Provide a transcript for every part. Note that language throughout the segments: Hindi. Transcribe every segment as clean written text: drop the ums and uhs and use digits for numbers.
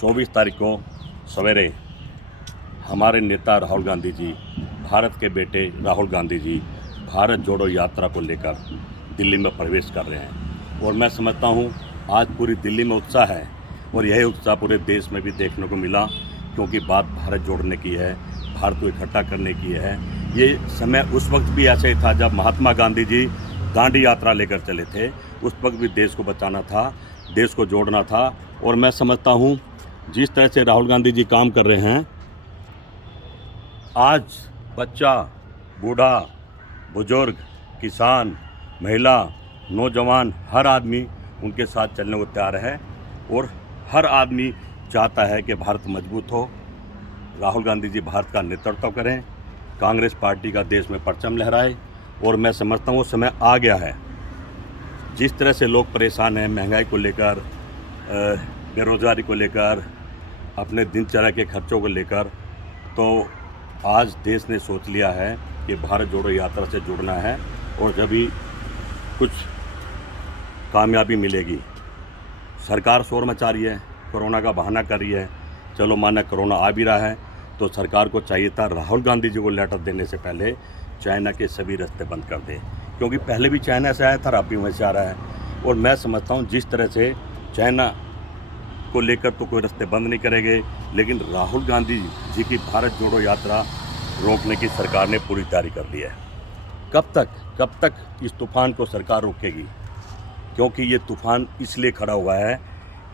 24 तारीख को सवेरे हमारे नेता राहुल गांधी जी, भारत के बेटे राहुल गांधी जी भारत जोड़ो यात्रा को लेकर दिल्ली में प्रवेश कर रहे हैं। और मैं समझता हूं आज पूरी दिल्ली में उत्साह है और यही उत्साह पूरे देश में भी देखने को मिला, क्योंकि बात भारत जोड़ने की है, भारत को इकट्ठा करने की है। ये समय उस वक्त भी ऐसे ही था जब महात्मा गांधी जी दांडी यात्रा लेकर चले थे। उस वक्त भी देश को बचाना था, देश को जोड़ना था। और मैं समझता हूँ जिस तरह से राहुल गांधी जी काम कर रहे हैं, आज बच्चा, बूढ़ा, बुजुर्ग, किसान, महिला, नौजवान, हर आदमी उनके साथ चलने को तैयार है और हर आदमी चाहता है कि भारत मजबूत हो, राहुल गांधी जी भारत का नेतृत्व करें, कांग्रेस पार्टी का देश में परचम लहराए। और मैं समझता हूँ वो समय आ गया है। जिस तरह से लोग परेशान हैं महंगाई को लेकर, बेरोज़गारी को लेकर, अपने दिनचर्या के खर्चों को लेकर, तो आज देश ने सोच लिया है कि भारत जोड़ो यात्रा से जुड़ना है और जब भी कुछ कामयाबी मिलेगी। सरकार शोर मचा रही है, कोरोना का बहाना कर रही है। चलो माना कोरोना आ भी रहा है तो सरकार को चाहिए था राहुल गांधी जी को लेटर देने से पहले चाइना के सभी रास्ते बंद कर दे, क्योंकि पहले भी चाइना से आया था, अब भी वहीं से आ रहा है। और मैं समझता हूँ जिस तरह से चाइना को लेकर तो कोई रास्ते बंद नहीं करेंगे, लेकिन राहुल गांधी जी की भारत जोड़ो यात्रा रोकने की सरकार ने पूरी तैयारी कर ली है। कब तक इस तूफ़ान को सरकार रोकेगी? क्योंकि ये तूफ़ान इसलिए खड़ा हुआ है,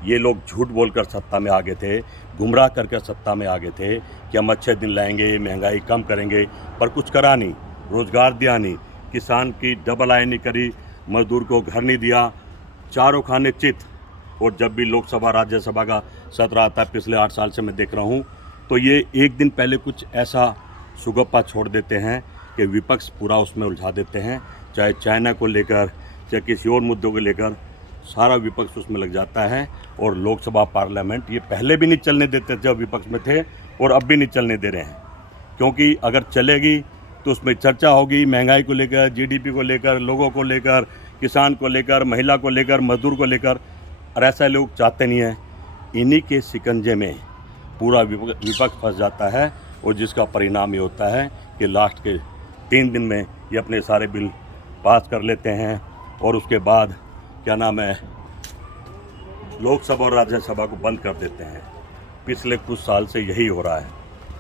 ये लोग झूठ बोलकर सत्ता में आ गए थे, गुमराह करके सत्ता में आ गए थे कि हम अच्छे दिन लाएंगे, महंगाई कम करेंगे, पर कुछ करा नहीं, रोज़गार दिया नहीं, किसान की डबल आय नहीं करी, मजदूर को घर नहीं दिया, चारों खाने चित। और जब भी लोकसभा राज्यसभा का सत्र आता है, पिछले 8 साल से मैं देख रहा हूँ, तो ये एक दिन पहले कुछ ऐसा सुगप्पा छोड़ देते हैं कि विपक्ष पूरा उसमें उलझा देते हैं, चाहे चाइना को लेकर चाहे किसी और मुद्दों को लेकर, सारा विपक्ष उसमें लग जाता है। और लोकसभा पार्लियामेंट ये पहले भी नहीं चलने देते जब विपक्ष में थे और अब भी नहीं चलने दे रहे हैं, क्योंकि अगर चलेगी तो उसमें चर्चा होगी महंगाई को लेकर, जीडीपी को लेकर, लोगों को लेकर, किसान को लेकर, महिला को लेकर, मजदूर को लेकर। और ऐसा लोग चाहते नहीं हैं। इन्हीं के शिकंजे में पूरा विपक्ष फंस जाता है और जिसका परिणाम ये होता है कि लास्ट के 3 दिन में ये अपने सारे बिल पास कर लेते हैं और उसके बाद क्या नाम है, लोकसभा और राज्यसभा को बंद कर देते हैं। पिछले कुछ साल से यही हो रहा है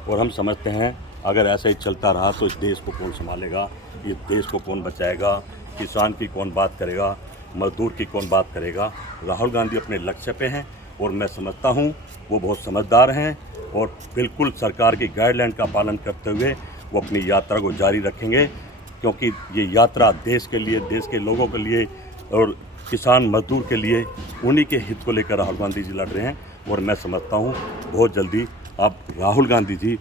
और हम समझते हैं अगर ऐसा ही चलता रहा तो इस देश को कौन संभालेगा, इस देश को कौन बचाएगा, किसान की कौन बात करेगा, मजदूर की कौन बात करेगा। राहुल गांधी अपने लक्ष्य पे हैं और मैं समझता हूँ वो बहुत समझदार हैं और बिल्कुल सरकार की गाइडलाइन का पालन करते हुए वो अपनी यात्रा को जारी रखेंगे, क्योंकि ये यात्रा देश के लिए, देश के लोगों के लिए और किसान मजदूर के लिए, उन्हीं के हित को लेकर राहुल गांधी जी लड़ रहे हैं। और मैं समझता हूँ बहुत जल्दी अब राहुल गांधी जी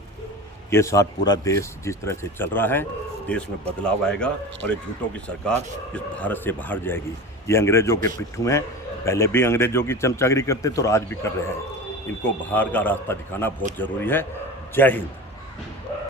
के साथ पूरा देश जिस तरह से चल रहा है, देश में बदलाव आएगा और ये झूठों की सरकार इस भारत से बाहर जाएगी। ये अंग्रेज़ों के पिट्ठू हैं, पहले भी अंग्रेज़ों की चमचागिरी करते तो आज भी कर रहे हैं। इनको बाहर का रास्ता दिखाना बहुत ज़रूरी है। जय हिंद।